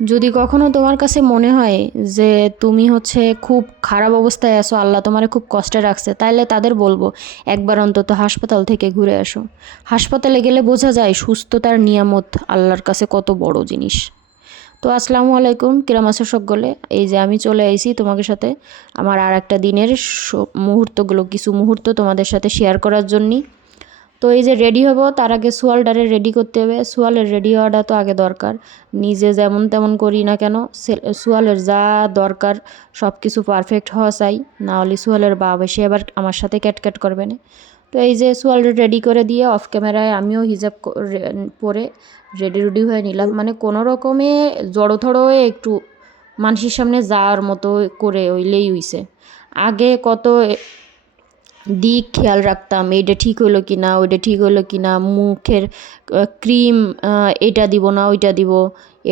যদি কখনো তোমার কাছে মনে হয় যে তুমি হচ্ছে খুব খারাপ অবস্থায় আসো আল্লাহ তোমারে খুব কষ্টে রাখছে, তাইলে তাদের বলব, একবার অন্তত হাসপাতাল থেকে ঘুরে আসো। হাসপাতালে গেলে বোঝা যায় সুস্থতার নিয়ামত আল্লাহর কাছে কত বড় জিনিস। তো আসসালামু আলাইকুম, কিরাম আছো সকলে? এই যে আমি চলে আইছি তোমাকে সাথে আমার আর একটা দিনের মুহূর্তগুলো, কিছু মুহূর্ত তোমাদের সাথে শেয়ার করার জন্যই। তো এই যে রেডি হব, তার আগে সোয়ালটারে রেডি করতে হবে। সোয়ালের রেডি হওয়াটা তো আগে দরকার। নিজে যেমন তেমন করি না কেন সোয়ালের যা দরকার সব কিছু পারফেক্ট হওয়া চাই। না হলে সোয়ালের বাবা সে আবার আমার সাথে ক্যাটক্যাট করবে না। তো এই যে সোয়াল রেডি করে দিয়ে অফ ক্যামেরায় আমিও হিজাব পরে রেডি রেডি হয়ে নিলাম। মানে কোনো রকমে জড়োথড়ো হয়ে একটু মানুষের সামনে যাওয়ার মতো করে ওইলেই হইছে। আগে কত দিক খেয়াল রাখতাম, এইটা ঠিক হলো কি না, ওইটা ঠিক হলো কি না, মুখের ক্রিম এটা দিব না, ওইটা দিব,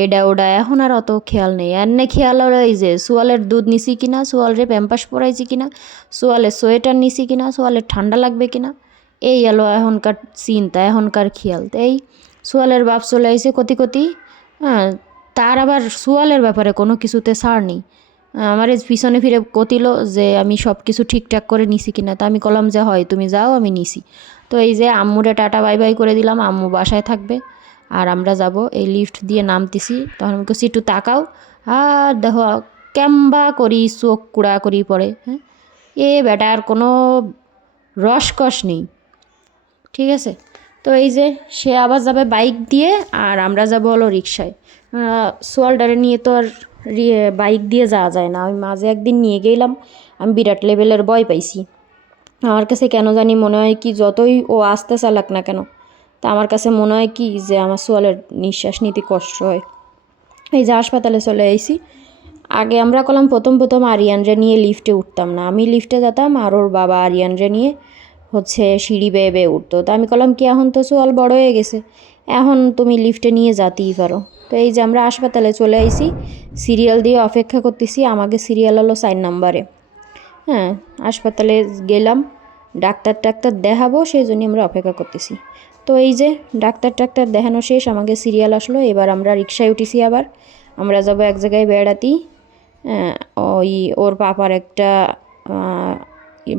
এটা, ওটা, এখন আর অত খেয়াল নেই। এনে খেয়াল এই যে সোয়ালের দুধ নিছি কিনা সোয়ালের প্যাম্পাস পরাইছি কিনা সোয়ালের সোয়েটার নিছি কিনা সোয়ালের ঠান্ডা লাগবে কিনা এই এলো এখনকার চিন্তা, এখনকার খেয়াল। তো এই সোয়ালের বাপ চলে আইছে কতি কতি হ্যাঁ তার আবার সোয়ালের ব্যাপারে কোনো কিছুতে ছাড় নেই। আমার পিছনে ফিরে কতিল যে আমি সব কিছু ঠিকঠাক করে নিছি কিনা। তা আমি কলাম যে, হয়, তুমি যাও, আমি নিছি। তো এই যে আম্মুরে টাটা, বাই বাই করে দিলাম, আম্মু বাসায় থাকবে। আর আমরা যাব এই লিফট দিয়ে নামতেছি। তখন আমি কছি একটু তাকাও। আর দেখো, ক্যাম্বা করি, চোখ কুড়া করি পড়ে হ্যাঁ? এ বেটার কোনো রসকস নেই। ঠিক আছে? তো এই যে সে আবার যাবে বাইক দিয়ে, আর আমরা যাব হলো রিক্সায়। সোয়ালডারে নিয়ে তো আর বাইক দিয়ে যাওয়া যায় না। আমি মাঝে একদিন নিয়ে গেলাম, আমি বিরাট লেভেলের ভয় পাইছি। আমার কাছে কেন জানি মনে হয় কি, যতই ও আস্তে চালাক না কেন, তা আমার কাছে মনে হয় কি যে আমার সোয়ালের নিঃশ্বাস নিতে কষ্ট হয়। এই যে হাসপাতালে চলে আইছি, আগে আমরা কলাম প্রথম প্রথম আরিয়ানরে নিয়ে লিফটে উঠতাম না। আমি লিফটে যেতাম আর ওর বাবা আরিয়ানরে নিয়ে হচ্ছে সিঁড়ি বেয়ে বেয়ে উঠতো। তা আমি কলাম কি, এখন তো সোয়াল বড় হয়ে গেছে। এখন তুমি লিফটে নিয়ে যেতেই পারো। তো এই যে আমরা হাসপাতালে চলে আইছি সিরিয়াল দিয়ে অপেক্ষা করতেছি আমাকে সিরিয়াল হলো সাইন নাম্বারে। হ্যাঁ হাসপাতালে গেলাম ডাক্তার টাক্তার দেখাবো সেই জন্য আমরা অপেক্ষা করতেছি। তো এই যে ডাক্তার টাক্তার দেখানো শেষ আমাকে সিরিয়াল আসলো এবার আমরা রিক্সায় উঠেছি আবার। আমরা যাব এক জায়গায় বেড়াতি হ্যাঁ, ওই ওর পাপার একটা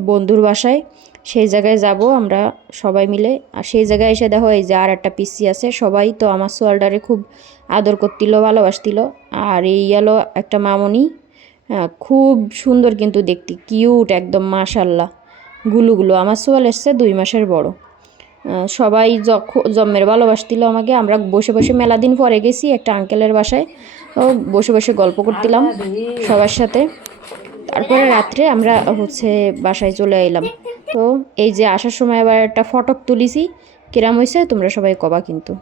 বন্ধুর বাসায় সেই জায়গায় যাব আমরা সবাই মিলে। আর সেই জায়গায় এসে দেখো এই যে আর একটা পিসি আছে সবাই তো আমার সোয়ালডারে খুব আদর করছিল ভালোবাসছিল আর এই গেলো একটা মামনি হ্যাঁ খুব সুন্দর কিন্তু দেখতে কিউট একদম মাশাল্লাহ। গুলুগুলো আমার সোয়াল এসছে দুই মাসের বড়। সবাই যখন জন্মের ভালোবাসছিল আমাকে আমরা বসে বসে মেলা দিন পরে গেছি একটা আঙ্কেলের বাসায় ও বসে বসে গল্প করতিলাম সবার সাথে। তারপরে রাত্রে আমরা হচ্ছে বাসায় চলে এলাম। তো এই যে আসার সময় আবার একটা ফটক তুলিছি। কিরাম হয়েছে তোমরা সবাই কবা কিন্তু।